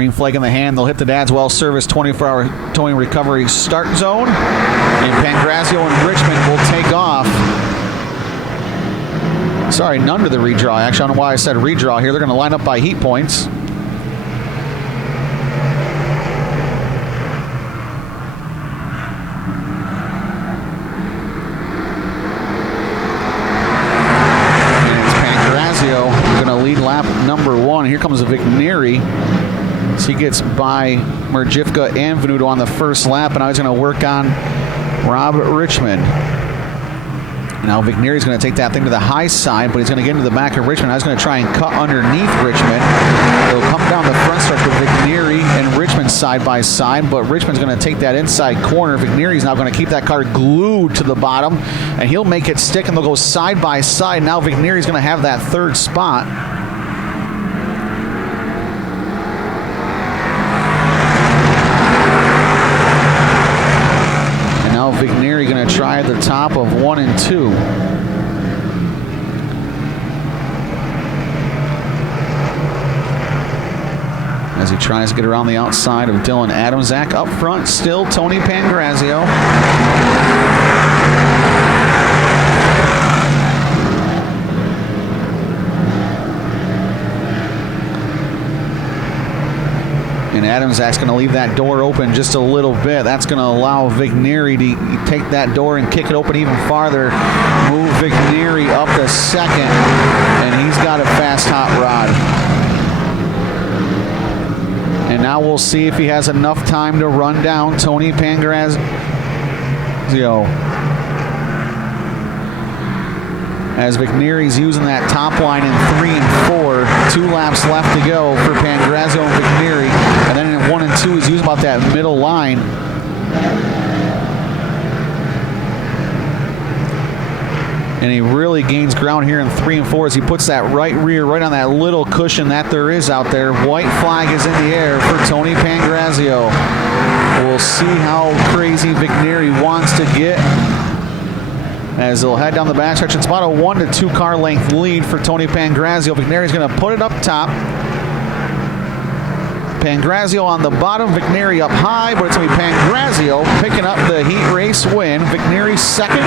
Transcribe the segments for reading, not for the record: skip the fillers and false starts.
Green flag in the hand. They'll hit the Dad's Well Service 24-hour towing recovery start zone. And Pangrazio and Richmond will take off. Sorry, none to the redraw. Actually, I don't know why I said redraw here. They're going to line up by heat points. Lead lap number 1. Here comes Vic Neary. So he gets by Merjivka and Venuto on the first lap, and now he's going to work on Rob Richmond. Now Vic Neary's going to take that thing to the high side, but he's going to get into the back of Richmond. Now he's going to try and cut underneath Richmond. He'll come down the front stretch with Vic Neary and Richmond side by side, but Richmond's going to take that inside corner. Vic Neary's now going to keep that car glued to the bottom, and he'll make it stick, and they'll go side by side. Now Vic Neary's going to have that third spot. Vic Neary going to try at the top of 1 and 2. As he tries to get around the outside of Dylan Adamczak. Up front, still Tony Pangrazio. And Adamczak's going to leave that door open just a little bit. That's going to allow Vic Neary to take that door and kick it open even farther. Move Vic Neary up to second. And he's got a fast hot rod. And now we'll see if he has enough time to run down Tony Pangrazio. As Vic Neary's using that top line in 3 and 4. 2 laps left to go for Pangrazio and Vic Neary. And then in 1 and 2, he's using about that middle line. And he really gains ground here in 3 and 4 as he puts that right rear right on that little cushion that there is out there. White flag is in the air for Tony Pangrazio. We'll see how crazy Vic Neary wants to get as they'll head down the backstretch. It's about a 1 to 2 car length lead for Tony Pangrazio. Vic Neary's going to put it up top. Pangrazio on the bottom, Vic Neary up high, but it's going to be Pangrazio picking up the heat race win. Vic Neary second.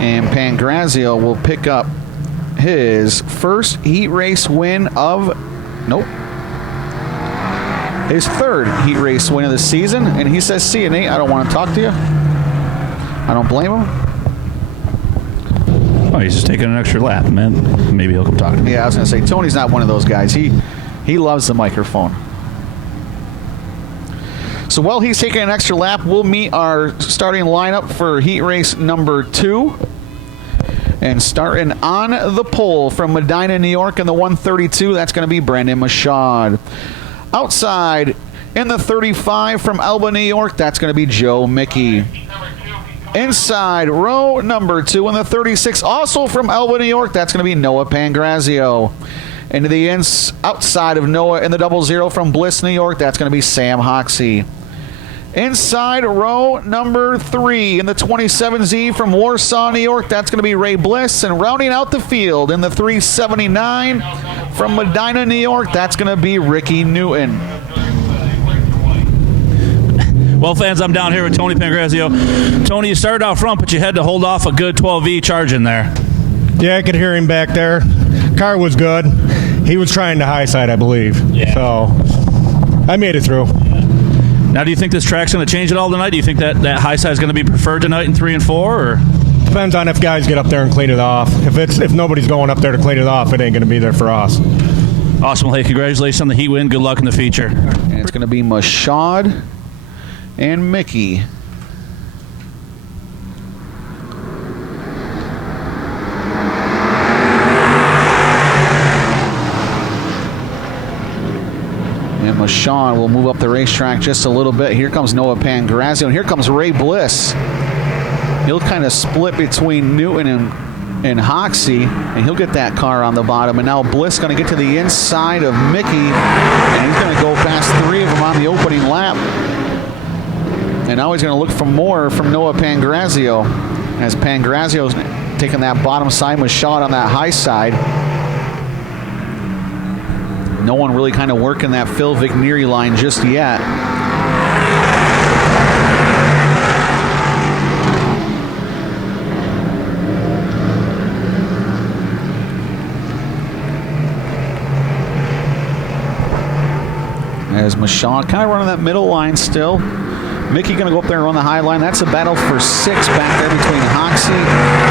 And Pangrazio will pick up his first heat race win of, his third heat race win of the season. And he says, see you, Nate, I don't want to talk to you. I don't blame him. Oh, he's just taking an extra lap, man. Maybe he'll come talk to me. Yeah, I was going to say, Tony's not one of those guys. He loves the microphone. So while he's taking an extra lap, we'll meet our starting lineup for heat race number 2. And starting on the pole from Medina, New York in the 132, that's going to be Brandon Machad. Outside in the 35 from Elba, New York, that's going to be Joe Mickey. Inside row number 2 in the 36, also from Elba, New York, that's going to be Noah Pangrazio. Into the outside of Noah in the 00 from Bliss, New York, that's going to be Sam Hoxie. Inside row number 3 in the 27Z from Warsaw, New York, that's going to be Ray Bliss. And rounding out the field in the 379 from Medina, New York, that's going to be Ricky Newton. Well, fans, I'm down here with Tony Pangrazio. Tony, you started out front, but you had to hold off a good 12V charge in there. Yeah, I could hear him back there. Car was good. He was trying the high side, I believe. Yeah. So I made it through. Now, do you think this track's going to change at all tonight? Do you think that high side is going to be preferred tonight in 3 and 4? Or? Depends on if guys get up there and clean it off. If nobody's going up there to clean it off, it ain't going to be there for us. Awesome. Well, hey, congratulations on the heat win. Good luck in the feature. And it's going to be Machad and Mickey. And Machad will move up the racetrack just a little bit. Here comes Noah Pangrazio, and here comes Ray Bliss. He'll kind of split between Newton and Hoxie, and he'll get that car on the bottom. And now Bliss going to get to the inside of Mickey, and he's going to go past 3 of them on the opening lap. And now he's going to look for more from Noah Pangrazio, as Pangrazio taking that bottom side. Mashad on that high side. No one really kind of working that Phil Vignery line just yet. As Mashad kind of running that middle line still. Mickey going to go up there and run the high line. That's a battle for 6 back there between Hoxie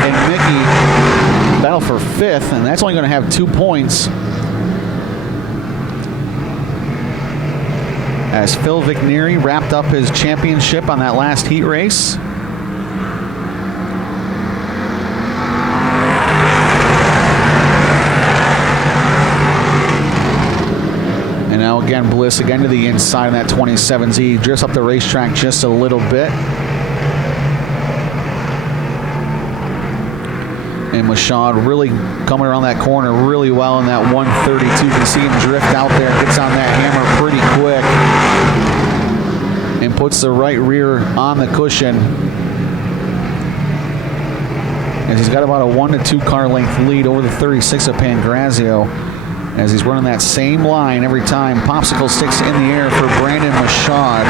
and Mickey. Battle for 5th, and that's only going to have 2 points. As Phil Vignery wrapped up his championship on that last heat race. And now again, Bliss again to the inside of that 27Z. Drifts up the racetrack just a little bit. And Mashad really coming around that corner really well in that 132. You can see him drift out there, gets on that hammer pretty quick, and puts the right rear on the cushion. As he's got about a 1 to 2 car length lead over the 36 of Pangrazio. As he's running that same line every time. Popsicle sticks in the air for Brandon Mashad.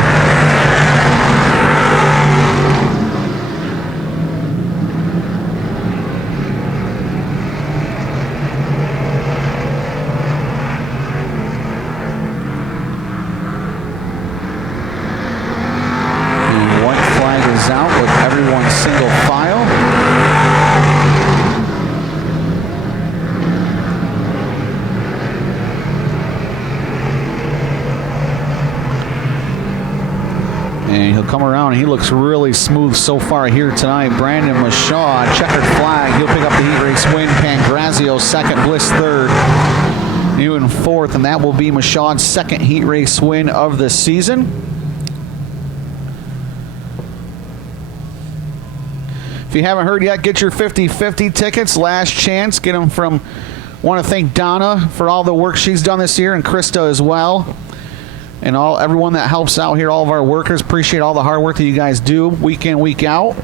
Out with everyone single file. And he'll come around, and he looks really smooth so far here tonight. Brandon Mashad, checkered flag. He'll pick up the heat race win. Pangrazio second, Bliss third, Newton fourth, and that will be Mashad's second heat race win of the season. If you haven't heard yet, get your 50-50 tickets. Last chance. Get them from. Want to thank Donna for all the work she's done this year, and Krista as well, and everyone that helps out here. All of our workers, appreciate all the hard work that you guys do week in, week out.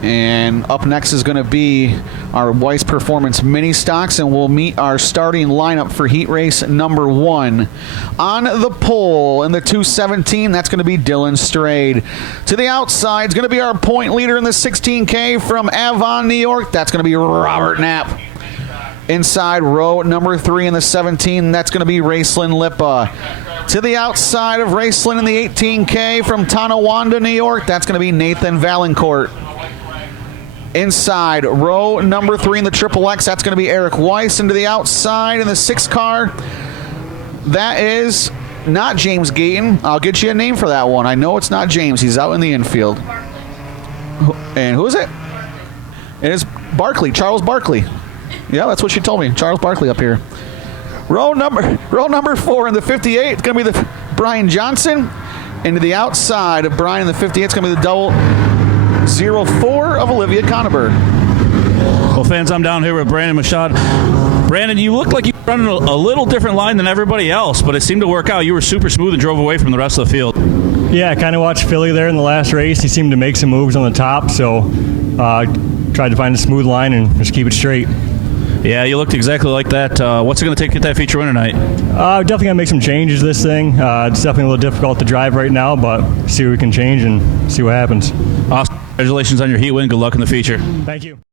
And up next is going to be our Weiss Performance Mini Stocks, and we'll meet our starting lineup for heat race number 1. On the pole in the 217, that's going to be Dylan Strayed. To the outside is going to be our point leader in the 16K from Avon, New York. That's going to be Robert Knapp. Inside, row number 3 in the 17, that's going to be Raceland Lipa. To the outside of Raceland in the 18K from Tonawanda, New York, that's going to be Nathan Valancourt. Inside, row number 3 in the Triple X, that's going to be Eric Weiss. And to the outside in the 6 car, that is not James Gayton. I'll get you a name for that one. I know it's not James. He's out in the infield. And who is it? It is Barkley, Charles Barkley. Yeah, that's what she told me. Charles Barkley up here. Row number 4 in the 58, it's going to be the Brian Johnson. And to the outside of Brian in the 58, it's going to be the double 04 of Olivia Conover. Well, fans, I'm down here with Brandon Mashad. Brandon, you look like you were running a little different line than everybody else, but it seemed to work out. You were super smooth and drove away from the rest of the field. Yeah, I kind of watched Philly there in the last race. He seemed to make some moves on the top, so tried to find a smooth line and just keep it straight. Yeah, you looked exactly like that. What's it going to take to get that feature win tonight? Definitely going to make some changes this thing. It's definitely a little difficult to drive right now, but see what we can change and see what happens. Awesome. Congratulations on your heat win. Good luck in the feature. Thank you.